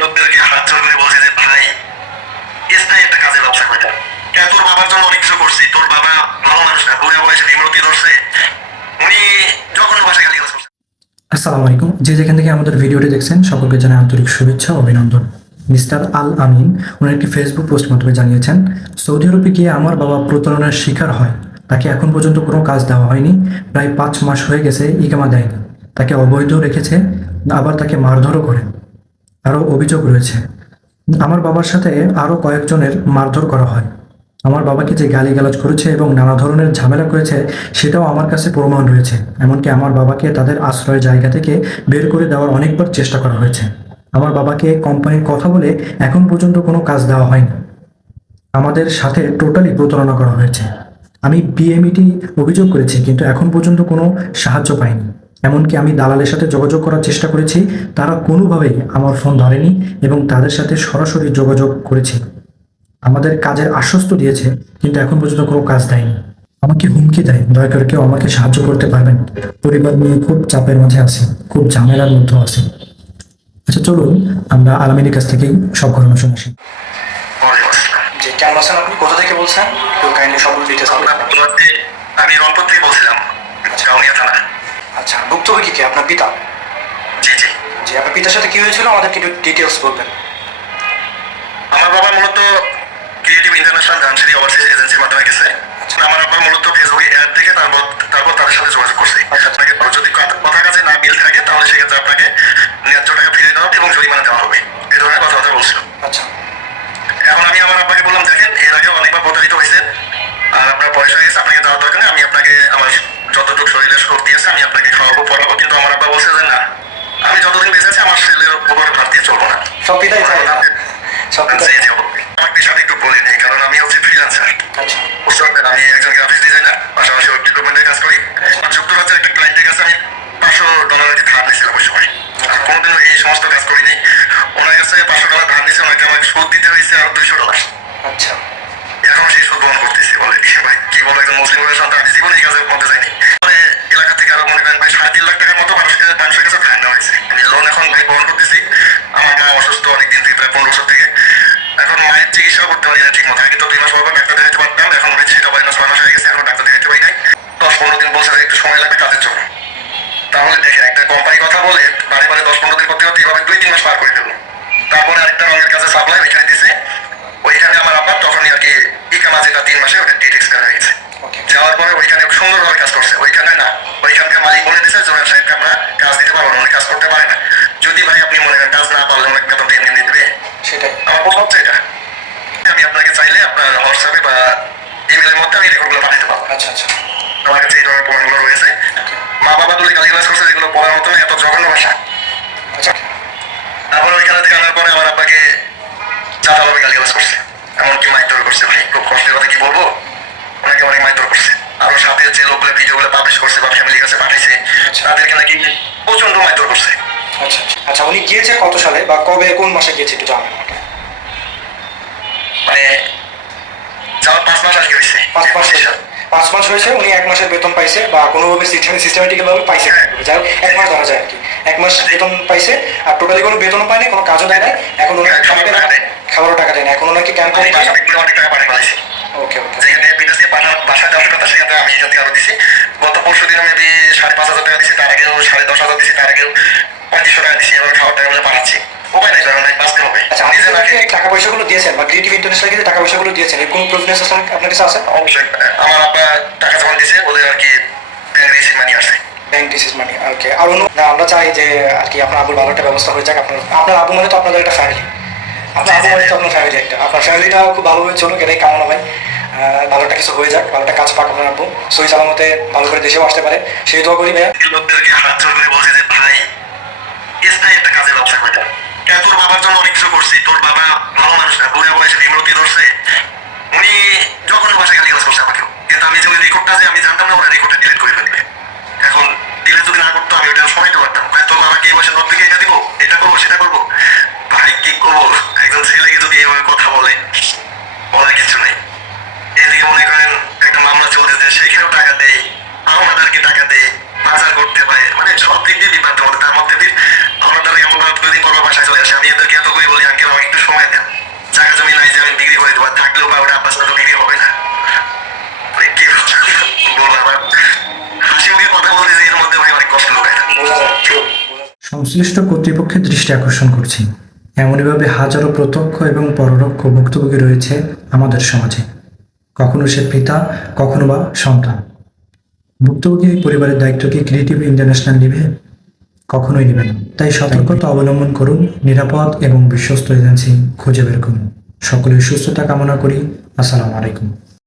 লোকদেরকে হাত জোর করে বলছে যে ভাই স্থায়ী একটা কাজের ব্যবসা করে দাও। কেন তোর বাবার জন্য অনেক কিছু করছি, তোর বাবা ভালো মানুষ না, বুড়া বয়সে বিমরতি ধরছে, উনি যখন ভাষায় গালি করছে। আসসালামু আলাইকুম। যে যেখান থেকে আমাদের ভিডিওটি দেখছেন সকলকে জানাই আন্তরিক শুভেচ্ছা ও অভিনন্দন। মিস্টার আল আমিন ওনার একটি ফেসবুক পোস্ট মাধ্যমে জানিয়েছেন, সৌদি আরবে গিয়ে আমার বাবা প্রতারণার শিকার হয়। তাকে এখন পর্যন্ত কোনো কাজ দেওয়া হয়নি, প্রায় 5 মাস হয়ে গেছে ইকামা দেয়নি, তাকে অবৈধ রেখেছে, আবার তাকে মারধরও করে। আরও অভিযোগ রয়েছে, আমার বাবার সাথে আরও কয়েকজনের মারধর করা হয়। আমার বাবাকে যে গালিগালাজ করেছে এবং নানা ধরনের ঝামেলা করেছে সেটাও আমার কাছে প্রমাণ রয়েছে। এমনকি আমার বাবাকে তাদের আশ্রয় জায়গা থেকে বের করে দেওয়ার অনেকবার চেষ্টা করা হয়েছে। আমার বাবাকে কোম্পানির কথা বলে এখন পর্যন্ত কোনো কাজ দেওয়া হয়নি। আমাদের সাথে টোটালি প্রতারণা করা হয়েছে। আমি বিএমইটি অভিযোগ করেছি, কিন্তু এখন পর্যন্ত কোনো সাহায্য পাইনি। এমনকি আমি দালালের সাথে যোগাযোগ করার চেষ্টা করেছি, তারা কোনোভাবেই আমার ফোন ধরেনি এবং তাদের সাথে সরাসরি যোগাযোগ করেছি। আমাদের কাজের আশ্বস্ত দিয়েছে, কিন্তু এখন পর্যন্ত কোনো কাজ দেয়নি। আমাকে হুমকি দেয়, দয়া করে কেউ আমাকে সাহায্য করতে পারবেন। পরিবার নিয়ে খুব চাপের মাঝে আছি, খুব ঝামেলার মধ্যে আছি। আচ্ছা চলুন আমরা আলামিনের কাছ থেকেই সব ঘটনা শুনে আসি। জি, কেমন আছেন আপনি? কোথা থেকে বলছেন? একটু কাইন্ডলি সব ডিটেলস বলবেন। আমি রংপুর থেকে বলছিলাম, কাউনিয়া থানা। আচ্ছা, ভুক্তভোগী কে? আপনার পিতা? জি জি। জি, আপনার পিতার সাথে কি হয়েছিল আমাদেরকে একটু ডিটেলস বলবেন। আমার বাবা মূলত ক্রিয়েটিভ ইন্টারন্যাশনাল ডান্সারি ওভারসিজ এজেন্সির মাধ্যমে গেছে। আমার বাবা মূলত ফেসবুকে অ্যাড দেখে তারপর তাদের সাথে যোগাযোগ করছে। আপনাকে যদি কথা কাজে না মিল থাকে তাহলে সেক্ষেত্রে আপনাকে ন্যায্য টাকা ফিরিয়ে দেওয়া হবে এবং জরিমানা দেওয়া হবে, এই ধরনের কথাবার্তা বলছিল। আচ্ছা, এখন আমি আমার আব্বাকে বললাম, দেখেন এর আগে অনেকবার প্রতারিত হয়েছে, আর আপনার বয়স হয়ে গেছে, আপনাকে দেওয়ার দরকার নেই, আমি আপনাকে আমার যতটুকু শরীরের শক্তি আছে আমি আপনাকে খাওয়াবো পড়াবো। কিন্তু আমার আব্বা বলছে যে না, আমি যতদিন বেঁচে আছি আমার ছেলের উপরে ভাত দিয়ে চলবো না। সব পিতাই চাই না। সব পিতাই। আমাকে সাথে একটু বলে নেই, কারণ আমি হচ্ছে ফ্রিল্যান্সার। আচ্ছা, বুঝতে পারবেন, আমি একজন গ্রাফিক্স ডিজাইনার, পাশাপাশি ওয়েব ডেভেলপমেন্টের কাজ করি। যুক্তরাজ্যের একটা ক্লায়েন্টের কাছে আমি $500 ধার নিয়েছিলাম ওই সময়। কোনোদিনও এই সমস্ত কাজ করিনি। ওনার কাছে $500 ধার নিয়েছে, ওনাকে আমাকে সুদ দিতে হয়েছে আর $200। আচ্ছা, এখন সেই সুদ বহন করতেছি। বলে ভাই কি বলো, একজন মুসলিম ঘরের সন্তান, আমি জীবনে এই কাজের মধ্যে যাইনি। পরে এলাকা থেকে আরো মনে করেন ভাই 3.5 লাখ টাকার মতো মানুষের কাছে ধার নেওয়া হয়েছে। আমি লোন এখন ভাই বহন করতেছি। আমার মা অসুস্থ অনেকদিন থেকে, প্রায় 15 বছর থেকে। এখন মায়ের চিকিৎসা করতে পারি না ঠিক মতো। আগে তো 2 মাস পর ডাক্তার দেখাতে পারতাম, এখন সেটা পারি না, 6 মাস হয়ে গেছে, এখন ডাক্তার দেখাতে পারি নাই। 10-15 দিন বলছে একটু সময় লাগবে কাজের জন্য। তাহলে দেখেন, একটা কোম্পানি কথা বলে বারে বারে 10-15 দিন করতে করতে এইভাবে 2-3 মাস পার করে ফেললো। তারপরে আরেকটা রঙের কাছে সাপ্লাই ওইখানে দিছে, ওইখানে আমার আব্বা তখনই আর কি ইকামা যেটা 3 মাসে ওটা ডেট এক্সপায়ার হয়ে গেছে। যাওয়ার পরে ওইখানে সুন্দরভাবে কাজ করছে, ওইখানে না, ওইখানকার মালিক বলে দিছে জোনাল সাহেবকে আমরা কাজ দিতে পারবো না, উনি কাজ করতে পারে না। যদি ভাই আপনি মনে করেন কাজ না পারলে অনেক বেতন এমনি দেবে, সেটাই। আমার প্রশ্ন হচ্ছে এটা। আমি আপনাকে চাইলে আপনার হোয়াটসঅ্যাপে বা ইমেলের মধ্যে আমি রেকর্ডগুলো পাঠাতে পারবো। আচ্ছা, আচ্ছা, আমার কাছে এই ধরনের প্রমাণগুলো রয়েছে। মা বাবা তুলে গালিগালাজ করছে, যেগুলো বলার মতো না, এত জঘন্য ভাষা। আচ্ছা, তারপর ওইখানে থেকে আনার পরে আমার আব্বাকে জাতাভাবে গালিগালাজ করছে, এমনকি মারধর করছে। ভাই খুব কষ্টের কথা কি বলবো, ওনাকে অনেক মারধর করছে। আরো সাথে যে লোকগুলো ভিডিওগুলো পাবলিশ করছে বা ফ্যামিলির কাছে পাঠাইছে তাদেরকে নাকি প্রচন্ড মারধর করছে। আচ্ছা, আচ্ছা, উনি গিয়েছে কত সালে বা কবে, কোন মাসে গিয়েছে একটু জানাবেন আমাকে। মানে যাওয়ার 5 মাস আগে হয়েছে। 5 মাস হয়েছে। 5 মাস হয়েছে, উনি 1 মাসের বেতন পাইছে বা কোনোভাবে সিস্টেমেটিক্যাল ভাবে পাইছে। যাই হোক 1 মাস ধরা যায় আর কি। 1 মাস বেতন পাইছে, আর টোটালি কোনো বেতনও পায়নি, কোনো কাজও দেয় নাই। এখন ওনাকে খাবারও টাকা দেয় না। এখন ওনাকে ক্যাম্প করে অনেক টাকা পাঠিয়ে ফেলাইছি। ওকে, ওকে, যেখানে বিদেশে বাসা দেওয়ার কথা, সেখানে আমি এখান থেকে আরো দিছি। গত পরশু দিন আমি 5,500 টাকা দিছি, তার আগেও 10,500 দিছি, তার আগেও 3500 টাকা দিছি। এবার খাওয়ার টাকাগুলো পাঠাচ্ছি, উপায় নেই, কারণ বাঁচতে হবে। আচ্ছা, আপনি যাকে টাকা পয়সাগুলো দিয়েছেন বা ক্রিয়েটিভ ইন্টারন্যাশনাল যে টাকা পয়সাগুলো দিয়েছেন, এর কোনো প্রুফনেস আপনার কাছে আছে? অবশ্যই আমার আব্বা টাকা জমা দিয়েছে, ওদের আর কি ব্যাংক রিসিভ মানি আসছে। ব্যাংক ডিসিজ মানি, ওকে। আর না, আমরা চাই যে আর কি আপনার আবুর ভালো একটা ব্যবস্থা হয়ে যাক। আপনার আবু মানে তো আপনাদের একটা ফ্যামিলি, আপনার আবু মানে তো আপনার ফ্যামিলি একটা, আপনার ফ্যামিলিটা খুব ভালোভাবে চলুক, এটাই কামনা ভাই। ভালো একটা কিছু হয়ে যাক, ভালো একটা কাজ পাক আপনার আব্বু, সই সালামতে ভালো করে দেশেও আসতে পারে, সেই দোয়া করি ভাইয়া। লোকদেরকে হাত জোর করে বলছে যে ভাই স্থায়ী একটা কাজের ব্যবসা করে দাও। কেন তোর বাবার জন্য অনেক কিছু করছি, তোর বাবা ভালো মানুষ না, বুড়া বয়সে বিমরতি ধরছে, উনি যখন ভাষায় গালিগালাজ করছে আমাকেও। কিন্তু আমি যে ওই রেকর্ডটা, যে আমি জানতাম না ওরা রেকর্ডটা ডিলিট করে ফেলবে। এখন ডিলিট যদি না করতো আমি ওটা শোনাইতে পারতাম, তোর বাবাকে এই বয়সে নদ থেকে এটা দিব, এটা করবো, সেটা করবো। ভাই কি করবো, একজন ছেলেকে যদি এইভাবে কথা বলে, বলার কিছু নেই। এদিকে মনে করেন একটা মামলা চলতেছে, সেখানেও টাকা দেয়, আমাদেরকে টাকা দেয়, বাজার করতে পারে, মানে সব দিক দিয়ে বিভ্রান্ত। তার মধ্যে আমাদের এমন 2 দিন পর বাসায় চলে আসে, আমি এদেরকে এত করে কথা বলতেছি এর মধ্যে ভাই অনেক কষ্ট লোকায় বোঝা যায় সংশ্লিষ্ট কর্তৃপক্ষের দৃষ্টি আকর্ষণ করছি, এমনইভাবে হাজারো প্রত্যক্ষ এবং পরোক্ষ ভুক্তভোগী রয়েছে আমাদের সমাজে। কখনো সে পিতা, কখনো বা সন্তান। ভুক্তভোগী এই পরিবারের দায়িত্ব কি ক্রিয়েটিভ ইন্টারন্যাশনাল নিবে? কখনোই নেবে না। তাই সতর্কতা অবলম্বন করুন, নিরাপদ এবং বিশ্বস্ত এজেন্সি খুঁজে বের করুন। সকলের সুস্থতা কামনা করি। আসসালামু আলাইকুম।